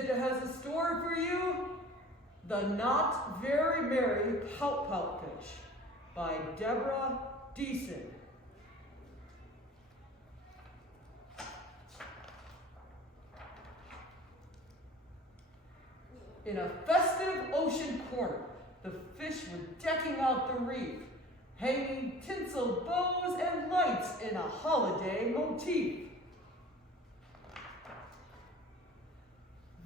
Santa has a story for you. The Not Very Merry Pout-Pout Fish by Deborah Diesen. In a festive ocean corner, the fish were decking out the reef, hanging tinsel bows and lights in a holiday motif.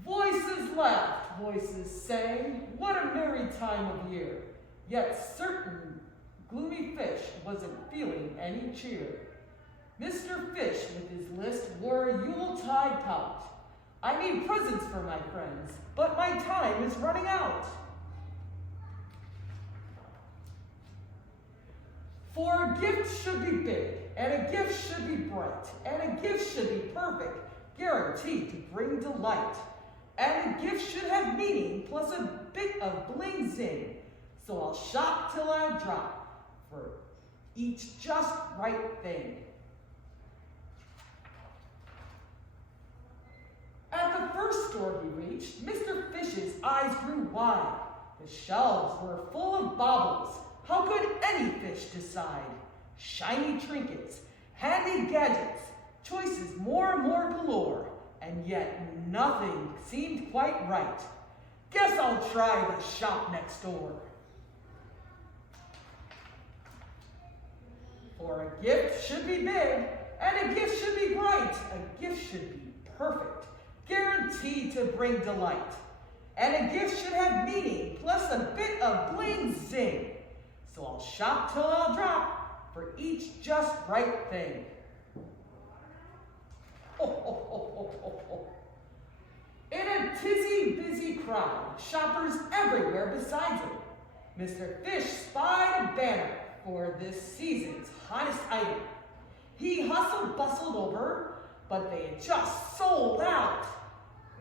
Voices laughed, voices sang, what a merry time of year. Yet certain gloomy fish wasn't feeling any cheer. Mr. Fish with his list wore a Yuletide pout. I need presents for my friends, but my time is running out. For a gift should be big, and a gift should be bright, and a gift should be perfect, guaranteed to bring delight. And a gift should have meaning, plus a bit of bling zing. So I'll shop till I drop, for each just right thing. At the first store he reached, Mr. Fish's eyes grew wide. The shelves were full of baubles. How could any fish decide? Shiny trinkets, handy gadgets, choices more and more galore, and yet nothing seemed quite right. Guess I'll try the shop next door. For a gift should be big, and a gift should be bright, a gift should be perfect, guaranteed to bring delight. And a gift should have meaning, plus a bit of bling zing. So I'll shop till I'll drop, for each just right thing. In a tizzy busy crowd, shoppers everywhere besides him, Mr. Fish spied a banner for this season's hottest item. He hustled-bustled over, but they had just sold out.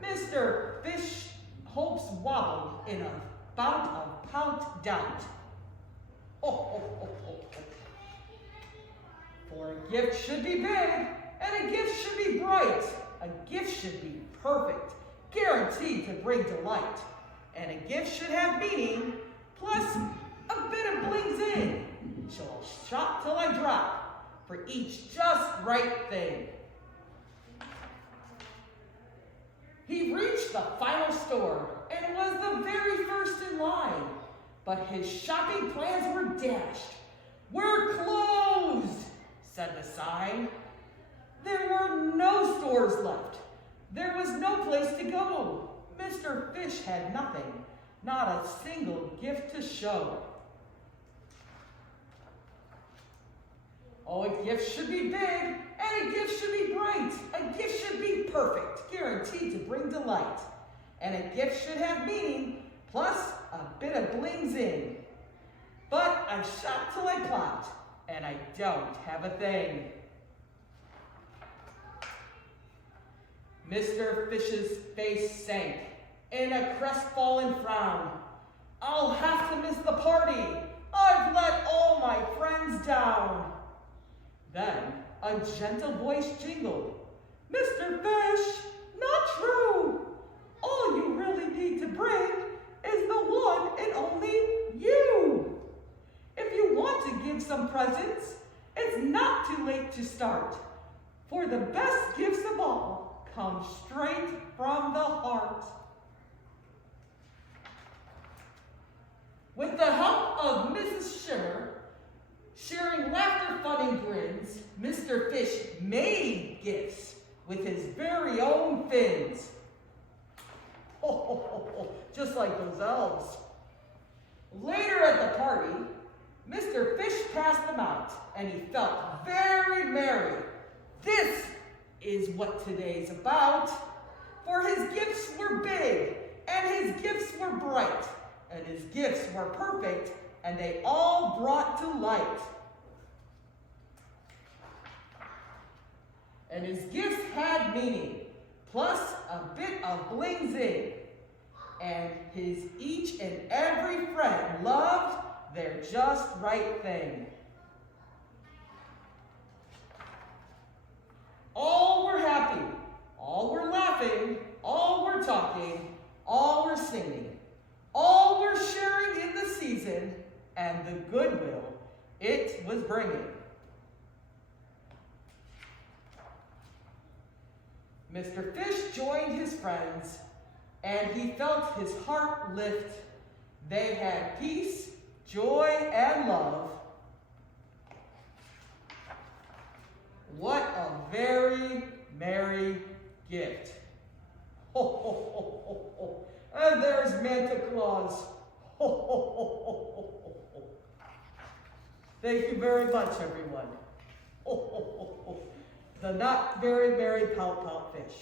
Mr. Fish hopes wobbled in a bout of pout doubt. For a gift should be big, and a gift should be bright. A gift should be perfect, guaranteed to bring delight. And a gift should have meaning, plus a bit of bling zing. So I'll shop till I drop, for each just right thing. He reached the final store, and was the very first in line. But his shopping plans were dashed. "We're closed," said the sign. There were no stores left. There was no place to go. Mr. Fish had nothing, not a single gift to show. Oh, a gift should be big, and a gift should be bright. A gift should be perfect, guaranteed to bring delight. And a gift should have meaning, plus a bit of bling zing. But I've shopped till I clout, and I don't have a thing. Mr. Fish's face sank in a crestfallen frown. I'll have to miss the party. I've let all my friends down. Then a gentle voice jingled. "Mr. Fish, not true. All you really need to bring is the one and only you. If you want to give some presents, it's not too late to start. For the best gifts of all come straight from the heart." With the help of Mrs. Shimmer, sharing laughter, fun, and grins, Mr. Fish made gifts with his very own fins. Just like those elves. Later at the party, Mr. Fish passed them out, and he felt very merry. This is what today's about. For his gifts were big, and his gifts were bright, and his gifts were perfect, and they all brought delight. And his gifts had meaning, plus a bit of bling zing. And his each and every friend loved their just right thing. All were happy, all were laughing, all were talking. talking, all were singing, all were sharing in the season and the goodwill it was bringing. Mr. Fish joined his friends, and he felt his heart lift. They had peace, joy, and love. What a very merry gift. Ho, ho, ho, ho, ho. And there's Santa Claus. Ho, ho, ho, ho, ho, ho. Thank you very much, everyone. Ho, ho, ho, ho. The not very merry Pout-Pout fish.